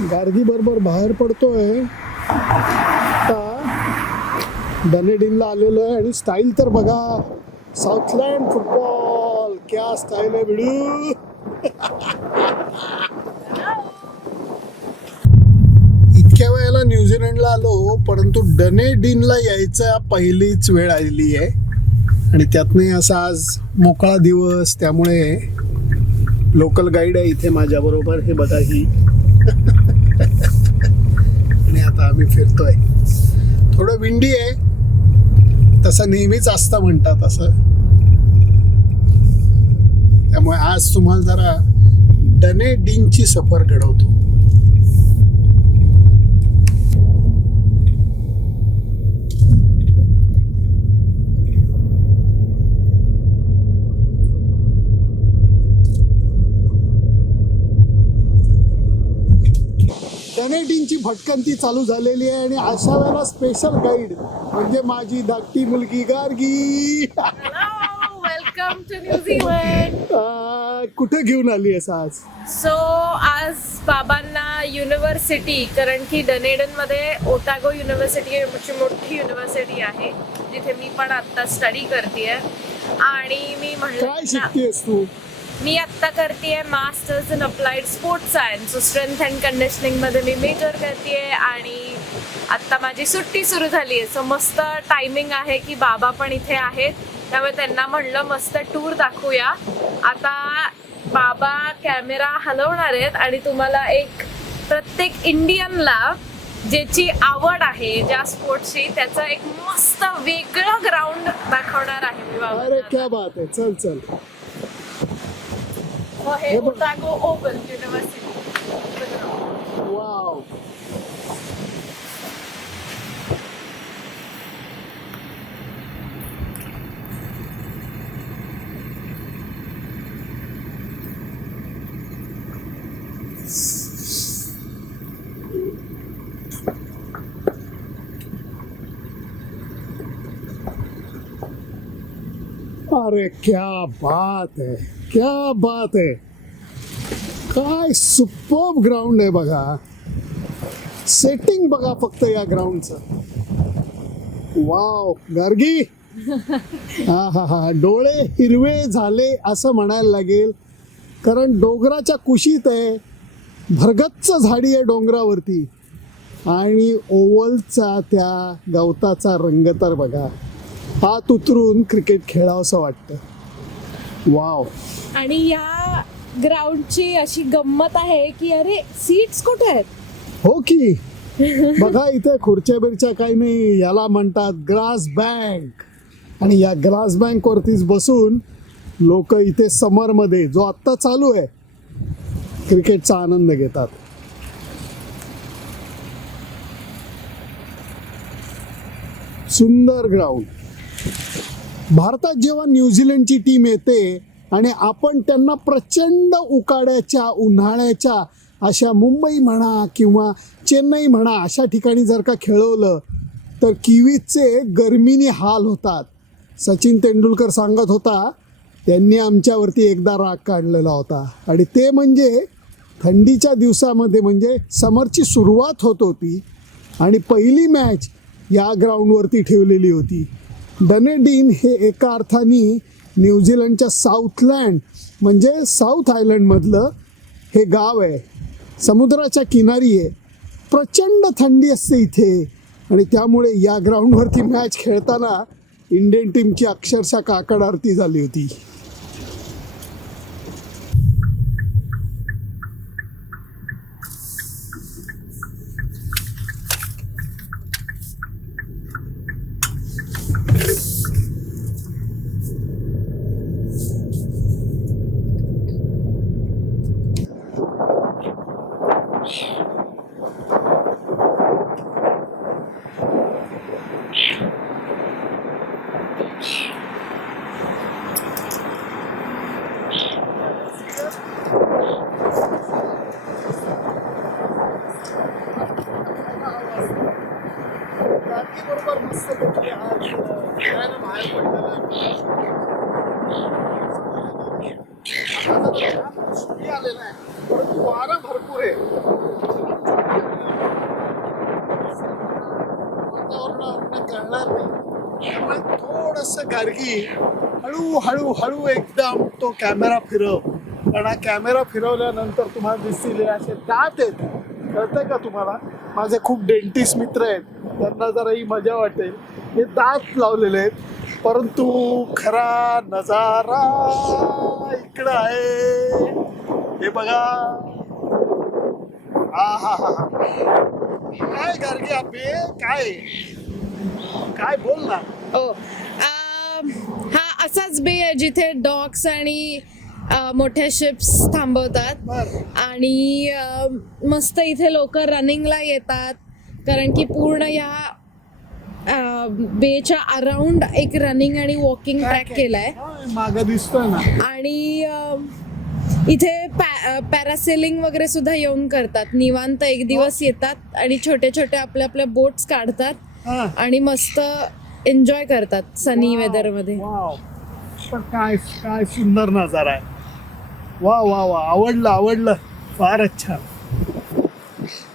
गार्गी बरोबर बाहेर पडतोय. आता डनेडिनला आलेलो आहे आणि स्टाईल तर बघा. साऊथलँड फुटबॉल क्या स्टाईल आहे बिडू. इतक्या वेळेला न्यूझीलंडला आलो परंतु डनेडिनला यायचा पहिलीच वेळ आलेली आहे. आणि त्यातनं असा आज मोकळा दिवस त्यामुळे लोकल गाईड आहे इथे माझ्याबरोबर. हे बघा ही. आता आम्ही फिरतोय. थोडं विंडी आहे. तसं नेहमीच असतं म्हणतात असं. त्यामुळे आज तुम्हाला जरा डनेडिनची सफर घडवतो. डनेडिनची भटकंती चालू झालेली आहे आणि अशा वेळेला स्पेशल गाईड म्हणजे माझी धाकटी मुलगी गार्गी. New Zealand. आ, कुठे घेऊन आली आहेस आज? सो आज बाबांना युनिव्हर्सिटी कारण की डनेडनमध्ये ओटागो युनिव्हर्सिटी मोठी युनिव्हर्सिटी आहे जिथे मी पण आता स्टडी करते आणि मी काय म्हणलं ना, शिकतेस तू? मी आत्ता करते masters in applied sports science so strength and कंडिशनिंगमध्ये मी मेजर करते आणि आत्ता माझी सुट्टी सुरू झाली आहे सो मस्त टायमिंग आहे की बाबा पण इथे आहेत. त्यामुळे त्यांना म्हणलं मस्त टूर दाखवूया. आता बाबा कॅमेरा हलवणार आहेत आणि तुम्हाला एक प्रत्येक इंडियनला ज्याची आवड आहे ज्या स्पोर्ट्सची त्याचं एक मस्त वेगळं ग्राउंड दाखवणार आहे मी अरे बाबांना क्या बात आहे. चल चल. हो, हे हे बघ. अरे क्या बात है क्या बात है। काय सुपर ग्राउंड आहे बघा. सेटिंग बघा फक्त या ग्राउंडचं वाव गार्गी. हा हा हा. डोळे हिरवे झाले असं म्हणायला लागेल. कारण डोंगराच्या कुशीत आहे. भरगच्च झाडी आहे डोंगरावरती. आणि ओवलचा त्या गवताचा रंग तर बघा. हात उतरून क्रिकेट खेळावंसं वाटतं. वाव आणि या ग्राउंडची अशी गंमत आहे की अरे सीट्स कुठे आहेत? हो की. बघा इथे खुर्च्या बिरच्या काही नाही याला म्हणतात ग्रास बँक. आणि या ग्रास बँक वरतीच बसून लोक इथे समरमध्ये जो आत्ता चालू आहे क्रिकेटचा आनंद घेतात. सुंदर ग्राउंड. भारतात जेव्हा न्यूझीलंडची टीम येते आणि आपण त्यांना प्रचंड उकाड्याच्या उन्हाळ्याच्या अशा मुंबई म्हणा किंवा चेन्नई म्हणा अशा ठिकाणी जर का खेळवलं तर किवीजचे गरमीने हाल होतात. सचिन तेंडुलकर सांगत होता त्यांनी आमच्यावरती एकदा राग काढलेला होता. आणि ते म्हणजे थंडीच्या दिवसामध्ये म्हणजे समरची सुरुवात होत होती आणि पहिली मॅच या ग्राउंडवरती ठेवलेली होती. डनेडिन हे एका अर्थाने न्यूझीलंडच्या साऊथलँड म्हणजे साऊथ आयलंडमधलं हे गाव आहे. समुद्राच्या किनारी आहे. प्रचंड थंडी असते इथे. आणि त्यामुळे या ग्राउंडवरती मॅच खेळताना इंडियन टीमची अक्षरशः काकड आरती झाली होती. बरोबर मस्त कुठली आज खेळायला बाहेर पडलेला सुट्टी आहे. परंतु वारं भरपूर आहे. वातावरण आपल्याला कळणार नाही. त्यामुळे थोडस गार्गी हळूहळू हळू एकदम तो कॅमेरा फिरव. कारण हा कॅमेरा फिरवल्यानंतर तुम्हाला दिसतील असे दात आहेत. कळतंय का तुम्हाला? माझे खूप डेंटिस्ट मित्र आहेत. त्यांना जरा ही मजा वाटेल. हे दात लावलेले आहेत. परंतु खरा नजारा इकडं आहे. हे बघा. हा हा हा हा. काय गार्गी आपे काय? काय बोल ना हो हा असाच बे आहे जिथे डॉग्स आणि मोठ्या शिप्स थांबवतात. आणि मस्त इथे लोक रनिंगला येतात. कारण की पूर्ण या बेच्या अराउंड एक रनिंग आणि वॉकिंग ट्रॅक केलाय. माग दिसतोय ना. आणि इथे पॅ पॅरासेलिंग वगैरे सुद्धा येऊन करतात. निवांत एक दिवस येतात आणि छोटे छोटे आपल्या आपल्या बोट्स काढतात. आणि मस्त एन्जॉय करतात सनी वेदरमध्ये. काय काय सुंदर नजारा आहे. वा वा वा. आवडलं आवडलं. फारच छान.